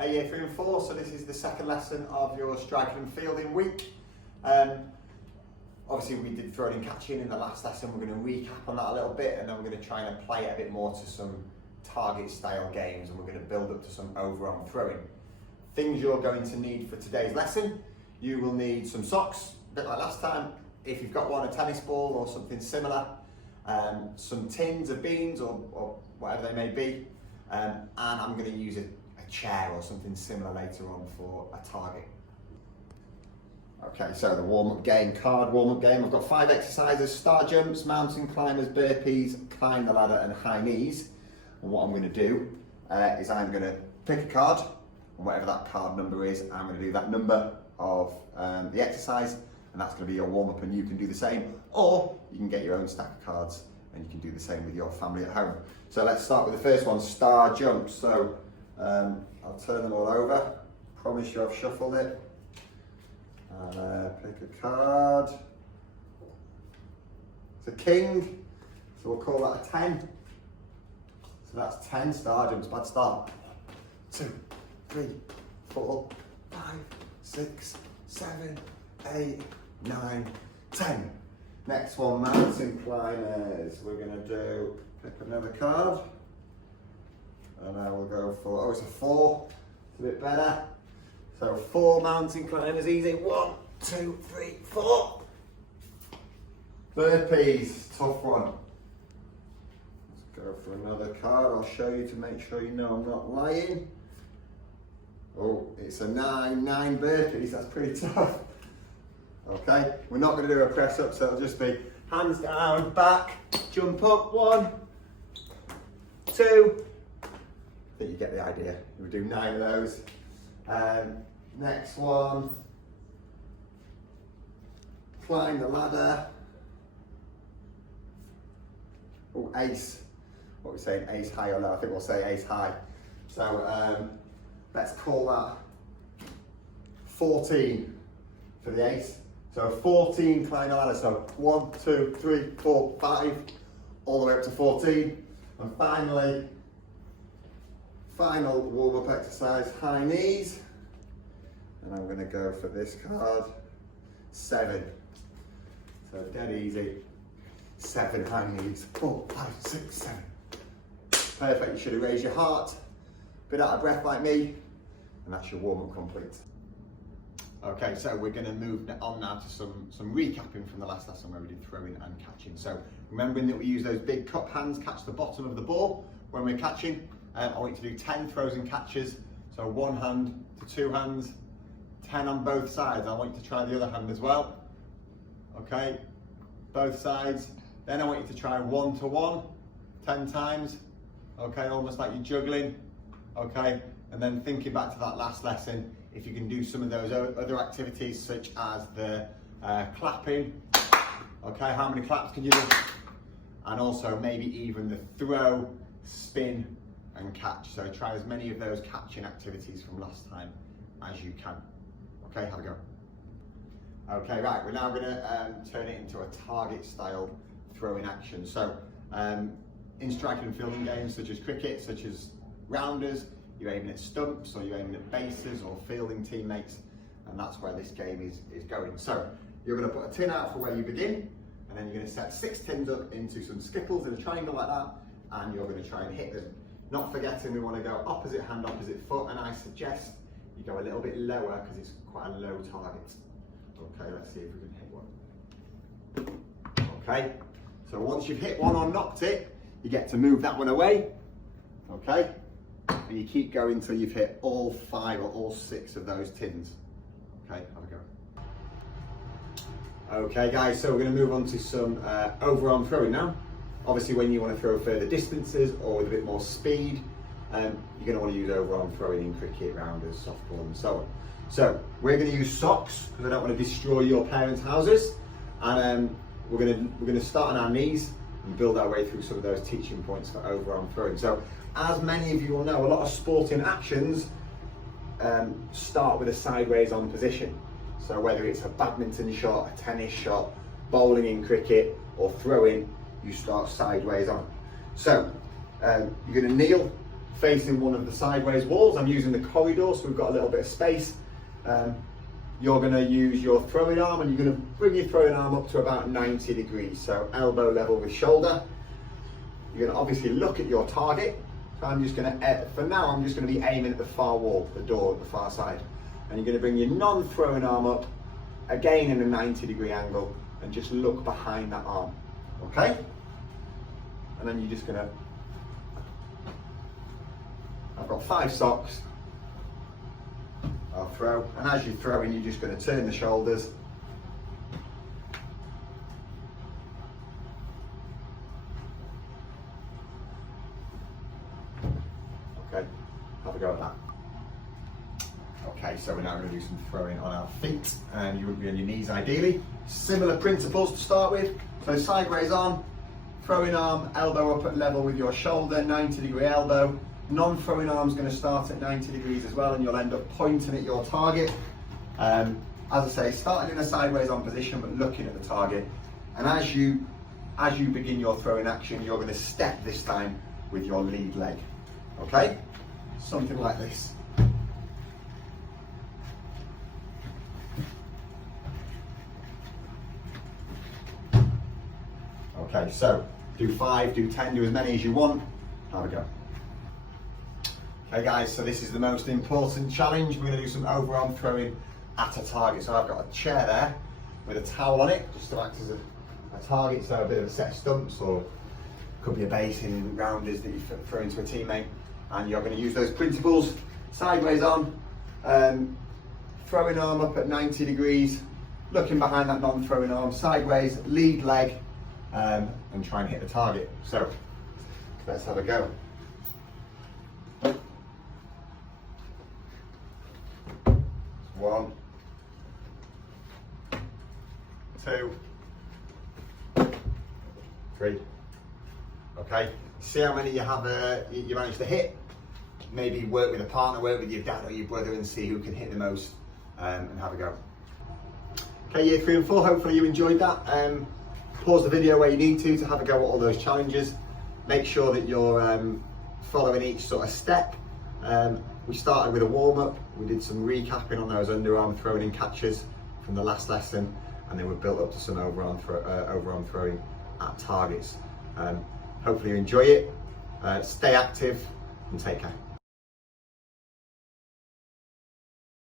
Hey, year 3 and 4, so this is the second lesson of your striking and fielding week. Obviously we did throwing and catching in the last lesson. We're going to recap on that a little bit, and then we're going to try and apply it a bit more to some target style games, and we're going to build up to some over-arm throwing. Things you're going to need for today's lesson: you will need some socks, a bit like last time, if you've got one, a tennis ball or something similar, some tins of beans or whatever they may be, and I'm going to use a chair or something similar later on for a target. Okay, so the warm-up game, card warm-up game. I've got 5 exercises: star jumps, mountain climbers, burpees, climb the ladder and high knees. And what I'm going to do is I'm going to pick a card, and whatever that card number is, I'm going to do that number of the exercise, and that's going to be your warm-up, and you can do the same, or you can get your own stack of cards and you can do the same with your family at home. So let's start with the first one, star jumps. So I'll turn them all over, promise you I've shuffled it. Pick a card. It's a king, so we'll call that a 10. So that's 10 star jumps. Bad start. 2, 3, 4, 5, 6, 7, 8, 9, 10. Next one, mountain climbers. We're going to pick another card. And I will go for, oh, it's a 4. It's a bit better. So 4 mountain climbers, easy. 1, 2, 3, 4. Burpees, tough one. Let's go for another card. I'll show you to make sure you know I'm not lying. Oh, it's a 9 burpees. That's pretty tough. Okay, we're not going to do a press up, so it'll just be hands down, back, jump up. 1, 2. I think you get the idea. We'll do 9 of those. Next one, climb the ladder. Oh, ace. What are we saying? Ace high or low? I think we'll say ace high. So let's call that 14 for the ace. So 14 climb the ladder. So 1, 2, 3, 4, 5, all the way up to 14. And finally, final warm-up exercise, high knees. And I'm going to go for this card, 7. So dead easy. 7 high knees. 4, 5, 6, 7. Perfect. You should have raised your heart. Bit out of breath like me. And that's your warm-up complete. Okay, so we're going to move on now to some recapping from the last lesson where we did throwing and catching. So remembering that we use those big cup hands, catch the bottom of the ball when we're catching. I want you to do 10 throws and catches. So 1 hand to 2 hands, 10 on both sides. I want you to try the other hand as well. Okay, both sides. Then I want you to try 1 to 1, 10 times. Okay, almost like you're juggling. Okay, and then thinking back to that last lesson, if you can do some of those other activities such as the clapping. Okay, how many claps can you do? And also maybe even the throw, spin and catch. So try as many of those catching activities from last time as you can. Okay, have a go. Okay, right, we're now going to turn it into a target style throwing action. So in striking and fielding games such as cricket, such as rounders, you're aiming at stumps or you're aiming at bases or fielding teammates, and that's where this game is going. So you're going to put a tin out for where you begin, and then you're going to set 6 tins up into some skittles in a triangle like that, and you're going to try and hit them. Not forgetting we want to go opposite hand, opposite foot, and I suggest you go a little bit lower because it's quite a low target. Okay, let's see if we can hit one. Okay, so once you've hit one or knocked it, you get to move that one away. Okay, and you keep going until you've hit all 5 or all 6 of those tins. Okay, have a go. Okay guys, so we're going to move on to some overarm throwing now. Obviously when you want to throw further distances or with a bit more speed, you're going to want to use overarm throwing in cricket, rounders, softball and so on. So we're going to use socks because I don't want to destroy your parents' houses, and we're going to start on our knees and build our way through some of those teaching points for overarm throwing. So as many of you will know, a lot of sporting actions start with a sideways on position. So whether it's a badminton shot, a tennis shot, bowling in cricket or throwing, you start sideways on. So you're going to kneel facing one of the sideways walls. I'm using the corridor, so we've got a little bit of space. You're going to use your throwing arm, and you're going to bring your throwing arm up to about 90 degrees, so elbow level with shoulder. You're going to obviously look at your target. So I'm just going to, for now, I'm just going to be aiming at the far wall, the door at the far side. And you're going to bring your non-throwing arm up, again in a 90-degree angle, and just look behind that arm, okay? And then you're just going to, I've got 5 socks, I'll throw, and as you're throwing, you're just going to turn the shoulders. Okay, have a go at that. Okay, so we're now going to do some throwing on our feet, and you would be on your knees ideally. Similar principles to start with. So sideways arm, throwing arm, elbow up at level with your shoulder, 90-degree elbow. Non-throwing arm's going to start at 90 degrees as well, and you'll end up pointing at your target. As I say, starting in a sideways arm position, but looking at the target. And as you begin your throwing action, you're going to step this time with your lead leg. Okay? Something like this. Okay, so do 5, do 10, do as many as you want. Have a go. Okay guys, so this is the most important challenge. We're going to do some overarm throwing at a target. So I've got a chair there with a towel on it, just to act as a target, so a bit of a set of stumps, or could be a base in rounders that you throw into a teammate. And you're going to use those principles. Sideways arm, throwing arm up at 90 degrees, looking behind that non-throwing arm, sideways, lead leg, and try and hit the target. So let's have a go. One, 2, 3. Okay, see how many you have you managed to hit. Maybe work with a partner, work with your dad or your brother, and see who can hit the most, and have a go. Okay, year 3 and 4, hopefully you enjoyed that. Pause the video where you need to have a go at all those challenges. Make sure that you're following each sort of step. We started with a warm-up, we did some recapping on those underarm throwing and catches from the last lesson, and then we built up to some overarm throwing at targets. Hopefully you enjoy it, stay active and take care.